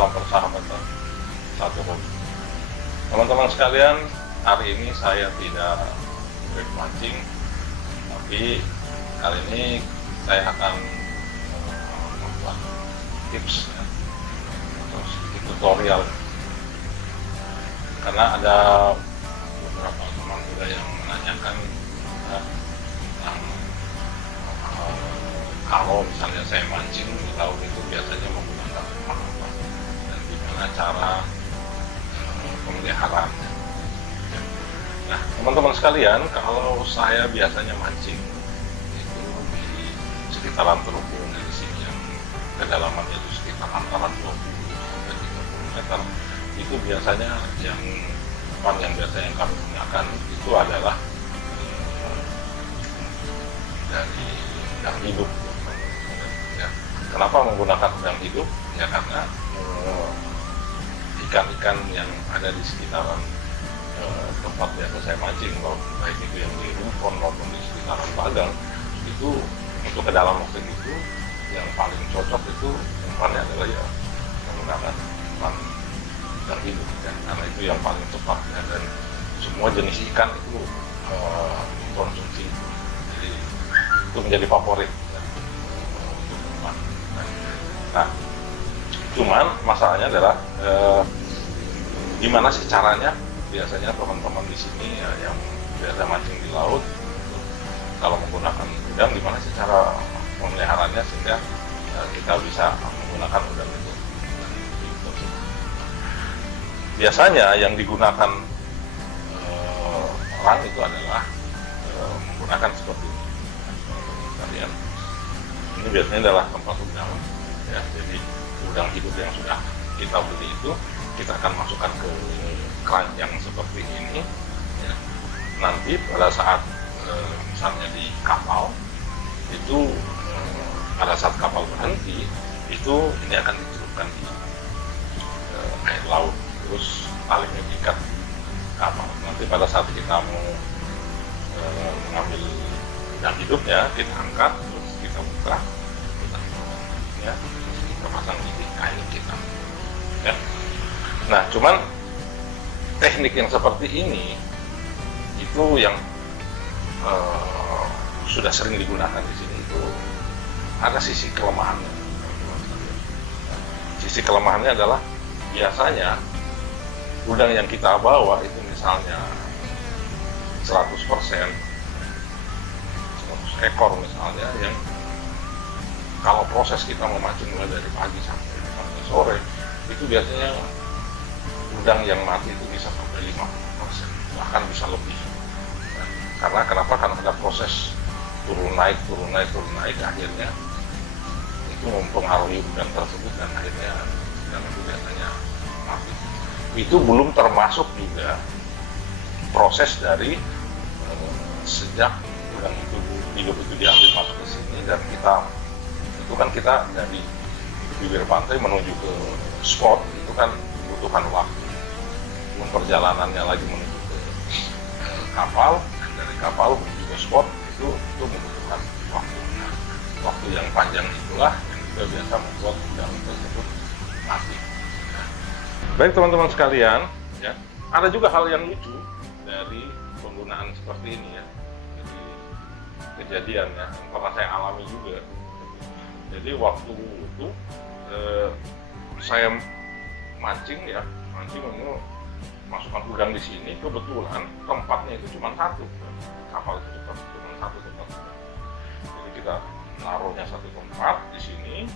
salam persahabatan, satu hobi. Teman-teman sekalian, hari ini saya tidak mancing, tapi kali ini saya akan membuat tips ya, atau sedikit tutorial, karena ada beberapa teman juga yang menanyakan kalau misalnya saya mancing di laut itu biasanya menggunakan apa dan gimana cara pemeliharaan. Nah, teman-teman sekalian, kalau saya biasanya mancing itu di sekitaran terumbu di sini yang kedalamannya itu sekitar antara 20 sampai 30 meter, itu biasanya yang biasanya kami gunakan itu adalah dari udang hidup. Ya, kenapa menggunakan udang hidup? Ya karena ikan-ikan yang ada di sekitaran tempat biasa saya mancing, baik itu yang di Rupon maupun di sekitaran Bagang, itu untuk ke dalam waktu itu yang paling cocok itu umpannya adalah ya menggunakan umpan udang hidup ya, karena itu yang paling tepat ya, dan semua jenis ikan itu konsumsi, jadi itu menjadi favorit ya, untuk umpan. Nah, cuman masalahnya adalah gimana sih caranya? Biasanya teman-teman di sini ya, yang biasa mancing di laut, kalau menggunakan udang, gimana sih cara memeliharaannya sehingga kita bisa menggunakan udang itu. Biasanya yang digunakan orang itu adalah menggunakan seperti ini. Kalian, ini biasanya adalah tempat udang, ya. Jadi udang hidup yang sudah kita beli itu kita akan masukkan ke keranjang seperti ini ya. Nanti pada saat misalnya di kapal itu pada saat kapal berhenti itu ini akan dicelupkan di air laut, terus talinya diikat di kapal. Nanti pada saat kita mau mengambil udang hidupnya, kita angkat, terus kita buka, ya, terus kita pasang di kain kita ya. Nah, cuman teknik yang seperti ini itu yang sudah sering digunakan di sini itu ada sisi kelemahannya. Sisi kelemahannya adalah biasanya udang yang kita bawa itu misalnya 100%, 100 ekor misalnya, yang kalau proses kita memancing mulai dari pagi sampai sore itu biasanya udang yang mati itu bisa sampai 50%, bahkan bisa lebih. Nah, karena kenapa? Karena ada proses turun naik, akhirnya itu mempengaruhi udang tersebut dan akhirnya udang itu biasanya mati. Itu belum termasuk juga proses dari sejak udang itu hidup itu diambil masuk ke sini dan kita dari bibir pantai menuju ke spot itu kan membutuhkan waktu. Perjalanannya lagi menuju ke kapal, dan dari kapal menuju ke spot itu membutuhkan waktu yang panjang itulah yang juga biasa membuat udang tersebut mati. Baik teman-teman sekalian, ya, ada juga hal yang lucu dari penggunaan seperti ini ya. Jadi kejadian ya, yang pernah saya alami juga. Jadi waktu itu saya mancing ini masukkan udang di sini, kebetulan tempatnya itu cuma satu, kapal itu cuma satu tempat. Jadi kita naruhnya satu tempat di sini,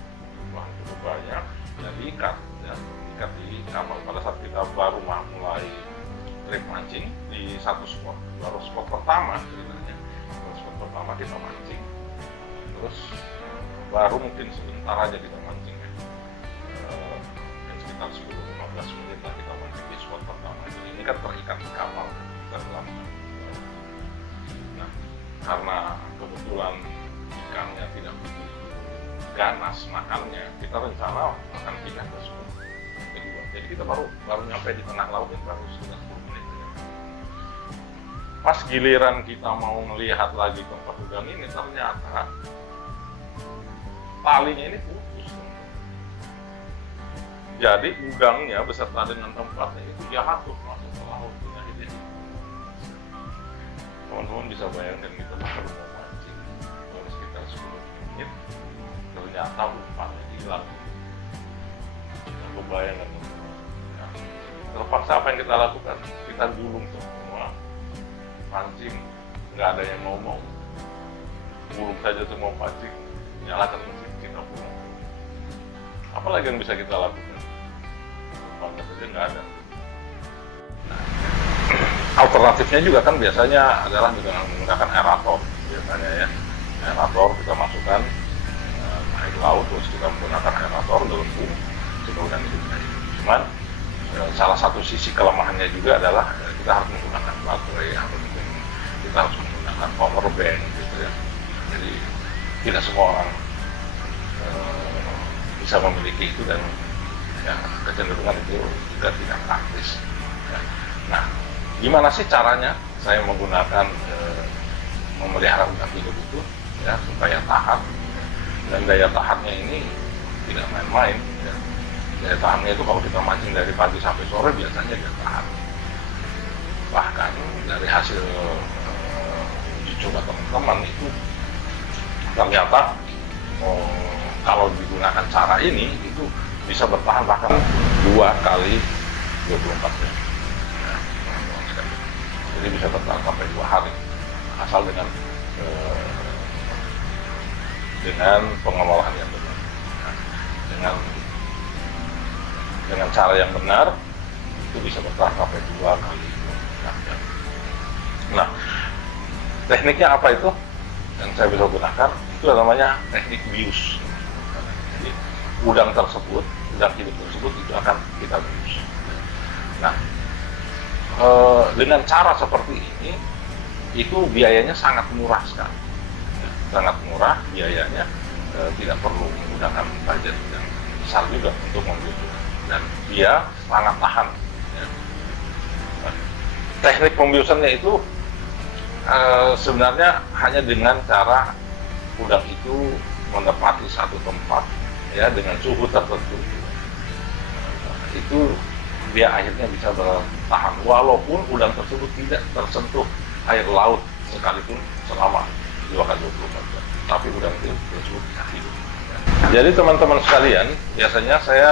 bahan cukup banyak, dan diikat di kapal. Pada saat kita baru mulai trip mancing di satu spot, baru spot pertama ceritanya, spot pertama kita mancing, terus baru mungkin sebentar aja kita mancing ya, sekitar 10-15 menit lah kita mancing di spot pertama. Jadi ini kan terikat di kapal tenggelam. Nah, karena kebetulan ikannya tidak begitu ganas makannya, kita rencana akan pindah ke spot kedua. Jadi kita baru nyampe di tengah laut yang baru sekitar 10 menit ya. Pas giliran kita mau melihat lagi tempat udang ini, ternyata talinya ini putus. Jadi udangnya beserta dengan tempatnya itu dia hapus masuk ke laut. Jadi teman-teman bisa bayangkan kita baru mau mancing baru sekitar 10 menit ternyata umpannya hilang. Kita kebayangkan ya. Terpaksa apa yang kita lakukan? Kita gulung semua mancing, nggak ada yang ngomong, gulung saja semua pancing, nyalakan mesin, kita pulang. Apalagi yang bisa kita lakukan? Umpannya saja nggak ada. Nah, alternatifnya juga kan biasanya adalah dengan menggunakan aerator biasanya ya. Aerator kita masukkan air laut, terus kita menggunakan aerator gelembung kemudian itu. Cuman salah satu sisi kelemahannya juga adalah kita harus menggunakan baterai atau mungkin kita harus menggunakan power bank gitu ya. Jadi tidak semua orang bisa memiliki itu dan ya, kecenderungan itu juga tidak praktis. Ya. Nah, gimana sih caranya saya menggunakan memelihara udang hidup itu ya supaya tahan, dan daya tahannya ini tidak main-main ya. Daya tahannya itu kalau kita mancing dari pagi sampai sore biasanya dia tahan. Bahkan dari hasil uji coba teman-teman itu ternyata kalau digunakan cara ini itu bisa bertahan bahkan 2 kali 24 jam. Jadi bisa bertahan sampai 2 hari asal dengan pengelolaan yang benar, dengan cara yang benar itu bisa bertahan sampai 2 kali. Nah, tekniknya apa itu yang saya bisa gunakan? Itu namanya teknik bius. Jadi udang hidup tersebut itu akan kita bius. Nah, dengan cara seperti ini itu biayanya sangat murah sekali, sangat murah biayanya, tidak perlu menggunakan budget yang besar juga untuk membius, dan dia sangat tahan ya. Nah, teknik pembiusannya itu sebenarnya hanya dengan cara udang itu menempati satu tempat ya dengan suhu tertentu, itu dia akhirnya bisa bertahan walaupun udang tersebut tidak tersentuh air laut sekalipun selama 2 kali 24 jam, tapi udang tersebut bisa hidup. Jadi teman-teman sekalian, biasanya saya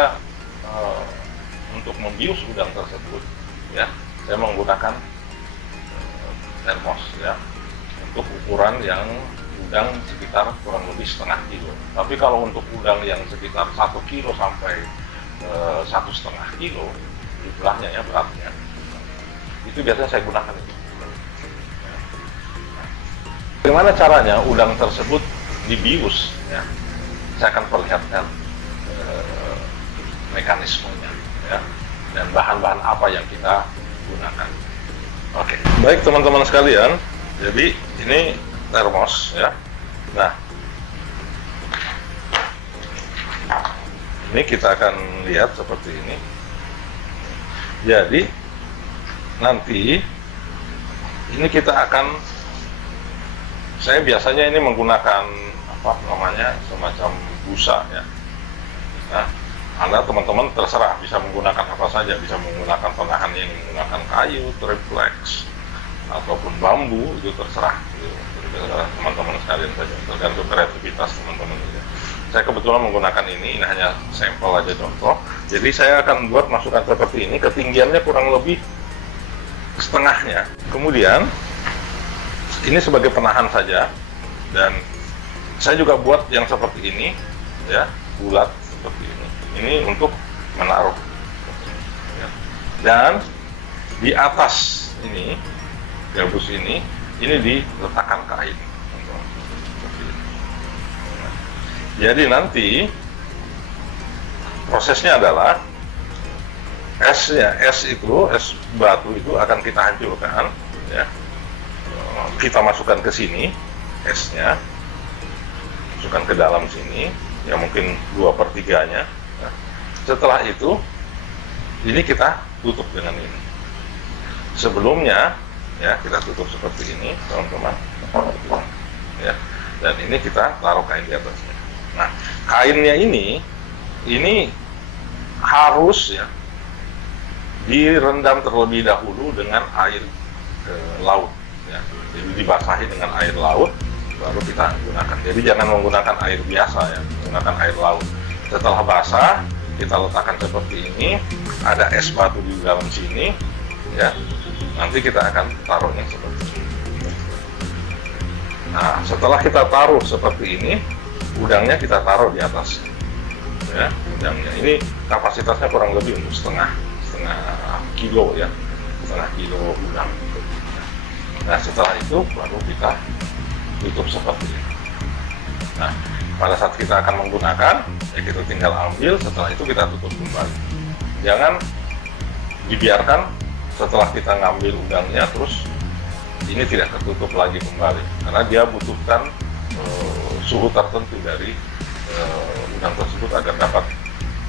untuk membius udang tersebut ya saya menggunakan termos ya untuk ukuran yang udang sekitar kurang lebih setengah kilo. Tapi kalau untuk udang yang sekitar 1 kilo sampai 1,5 kilo jumlahnya ya beratnya, itu biasanya saya gunakan itu. Bagaimana caranya udang tersebut dibius ya? Saya akan perlihatkan mekanismenya ya, dan bahan-bahan apa yang kita gunakan. Oke, baik teman-teman sekalian, jadi ini termos ya. Nah, ini kita akan lihat seperti ini. Jadi nanti ini kita akan, saya biasanya ini menggunakan apa namanya semacam busa ya. Nah, Anda teman-teman terserah bisa menggunakan apa saja, bisa menggunakan penahan yang menggunakan kayu, triplex ataupun bambu, itu terserah. Teman-teman sekalian saja, tergantung kreativitas teman-teman. Saya kebetulan menggunakan ini hanya sampel aja contoh. Jadi saya akan buat masukan seperti ini, ketinggiannya kurang lebih setengahnya. Kemudian ini sebagai penahan saja, dan saya juga buat yang seperti ini ya, bulat seperti ini. Ini untuk menaruh ya. Dan di atas ini gabus ini diletakkan kain. Jadi nanti prosesnya adalah es batu itu akan kita hancurkan ya. Kita masukkan ke sini esnya, masukkan ke dalam sini ya, mungkin 2/3-nya ya. Setelah itu ini kita tutup dengan ini. Sebelumnya ya kita tutup seperti ini teman-teman ya, dan ini kita taruh kain di atasnya. Nah, kainnya ini harus ya direndam terlebih dahulu dengan air laut ya. Jadi dibasahi dengan air laut baru kita gunakan. Jadi jangan menggunakan air biasa ya, menggunakan air laut. Setelah basah kita letakkan seperti ini, ada es batu di dalam sini ya. Nanti kita akan taruhnya seperti ini. Nah, setelah kita taruh seperti ini, udangnya kita taruh di atas ya. Udangnya ini kapasitasnya kurang lebih untuk setengah kilo ya, setengah kilo udang. Nah, setelah itu baru kita tutup seperti ini. Nah, pada saat kita akan menggunakan ya kita tinggal ambil, setelah itu kita tutup kembali. Jangan dibiarkan setelah kita ngambil udangnya terus ini tidak tertutup lagi kembali, karena dia butuhkan suhu tertentu dari udang tersebut agar dapat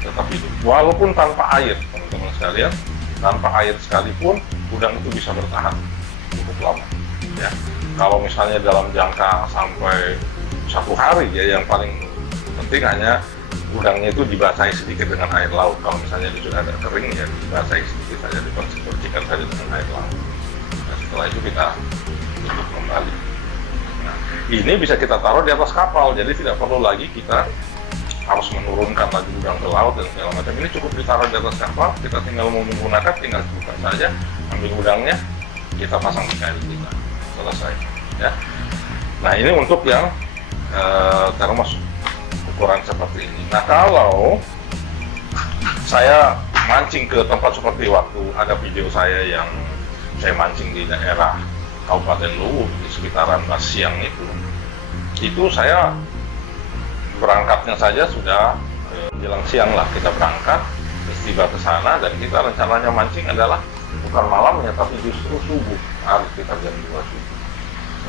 tetap hidup walaupun tanpa air. Teman-teman sekalian, tanpa air sekalipun udang itu bisa bertahan cukup lama ya. Kalau misalnya dalam jangka sampai 1 hari ya, yang paling penting hanya udangnya itu dibasahi sedikit dengan air laut. Kalau misalnya dia sudah agak kering ya dibasahi sedikit saja, dipersihkan saja dengan air laut. Nah, setelah itu kita tutup kembali. Nah, ini bisa kita taruh di atas kapal, jadi tidak perlu lagi kita harus menurunkan lagi udang ke laut dan segala macam. Ini cukup ditaruh di atas kapal, kita tinggal mau menggunakan, tinggal buka saja, ambil udangnya, kita pasang di kayu kita, selesai ya. Nah, ini untuk yang termos ukuran seperti ini. Nah, kalau saya mancing ke tempat seperti waktu ada video saya yang saya mancing di daerah Kabupaten Luwu di sekitaran Siang itu saya berangkatnya saja sudah menjelang siang lah, kita berangkat terus tiba ke sana, dan kita rencananya mancing adalah bukan malamnya tapi justru subuh, hari sekitar jam 2 subuh.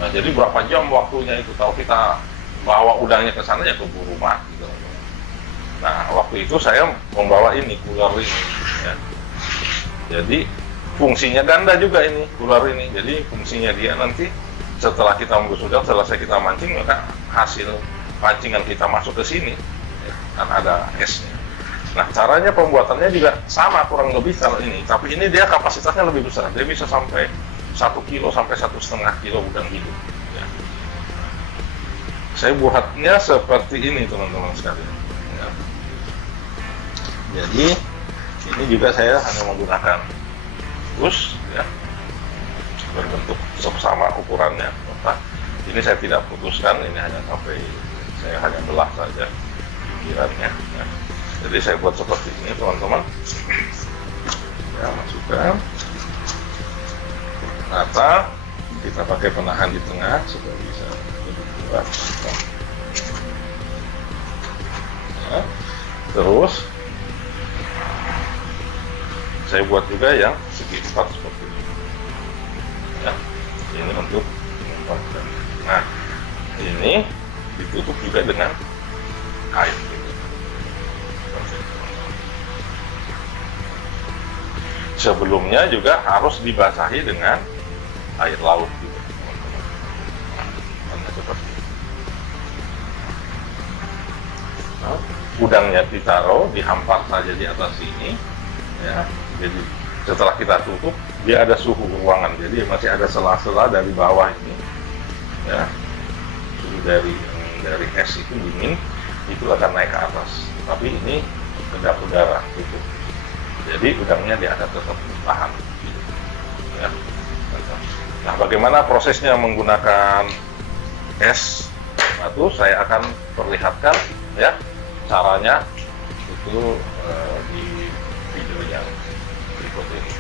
Nah, jadi berapa jam waktunya itu, tahu kita bawa udangnya ke sana ya keburu mati gitu. Nah, waktu itu saya membawa ini cooler ini ya. Jadi fungsinya ganda juga ini cooler ini. Jadi fungsinya dia nanti setelah kita membus udang, selesai kita mancing, maka hasil pancingan kita masuk ke sini ya, kan ada esnya. Nah, caranya pembuatannya juga sama kurang lebih kalau ini, tapi ini dia kapasitasnya lebih besar. Dia bisa sampai 1 kilo sampai 1,5 kilo udang hidup ya. Saya buatnya seperti ini teman-teman sekalian ya. Jadi ini juga saya hanya menggunakan bus ya, berbentuk sama ukurannya. Nah, ini saya tidak putuskan, ini hanya sampai saya hanya belah saja pinggirannya ya. Jadi saya buat seperti ini teman-teman ya, masukkan rata, kita pakai penahan di tengah supaya bisa lebih kuat ya. Terus saya buat juga yang segi 4 seperti ini ya. Ini untuk menempatkan. Nah, ini ditutup juga dengan kain gitu. Sebelumnya juga harus dibasahi dengan air laut gitu, teman-teman. Nah, seperti itu. Nah, udangnya ditaruh, dihampar saja di atas sini ya. Jadi setelah kita tutup, dia ada suhu ruangan, jadi masih ada sela-sela dari bawah ini ya. Suhu dari es itu dingin, itu akan naik ke atas, tapi ini kedap udara gitu. Jadi udangnya dia ada tetap tahan gitu ya. Nah, bagaimana prosesnya menggunakan es batu, saya akan perlihatkan ya caranya itu di video yang berikut ini.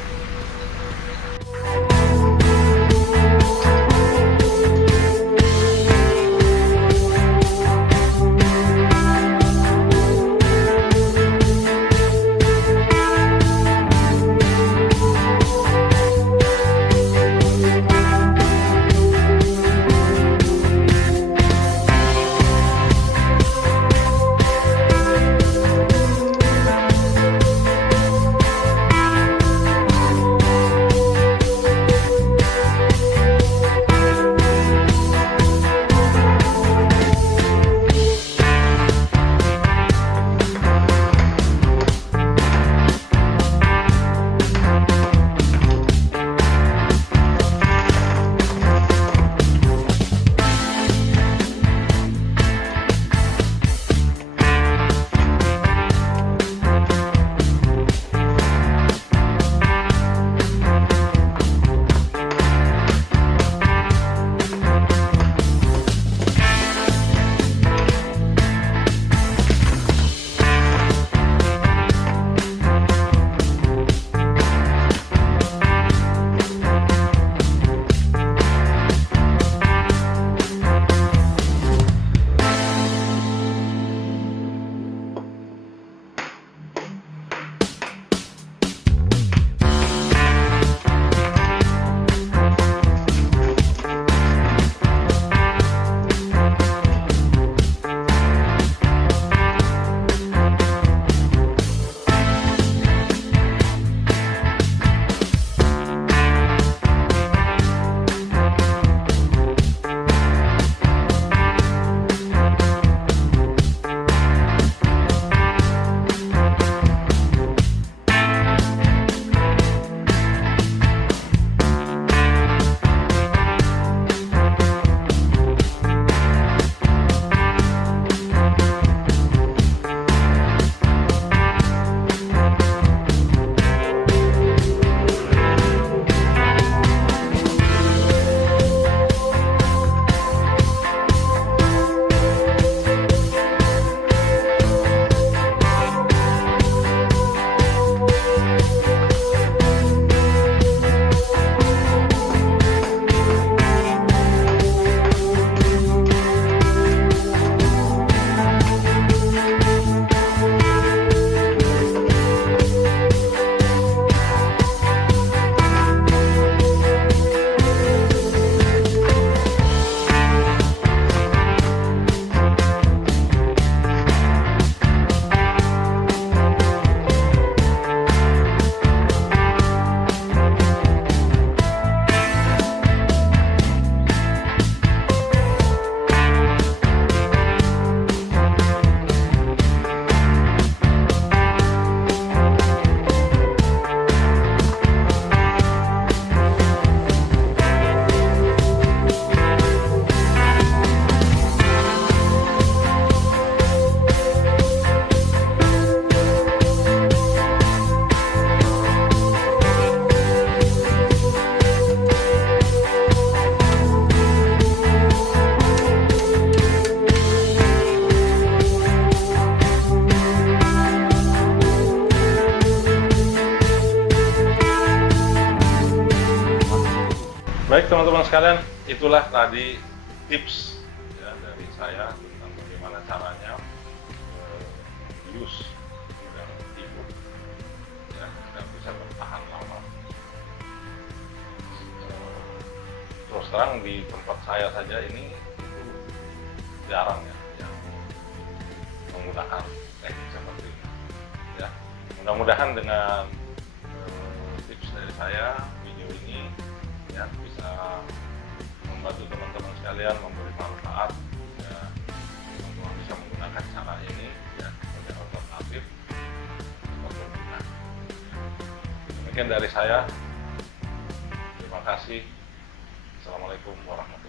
Baik teman-teman sekalian, itulah tadi tips ya dari saya tentang bagaimana caranya use gudang e-book ya dan bisa bertahan lama. Terus terang di tempat saya saja ini itu jarang ya yang menggunakan teknik seperti ini ya. Mudah-mudahan dengan tips dari saya, video ini ya bisa membantu teman-teman sekalian, memberi manfaat ya, teman-teman bisa menggunakan cara ini ya sebagai alternatif untuk guna. Demikian dari saya, terima kasih. Assalamualaikum warahmatullahi wabarakatuh.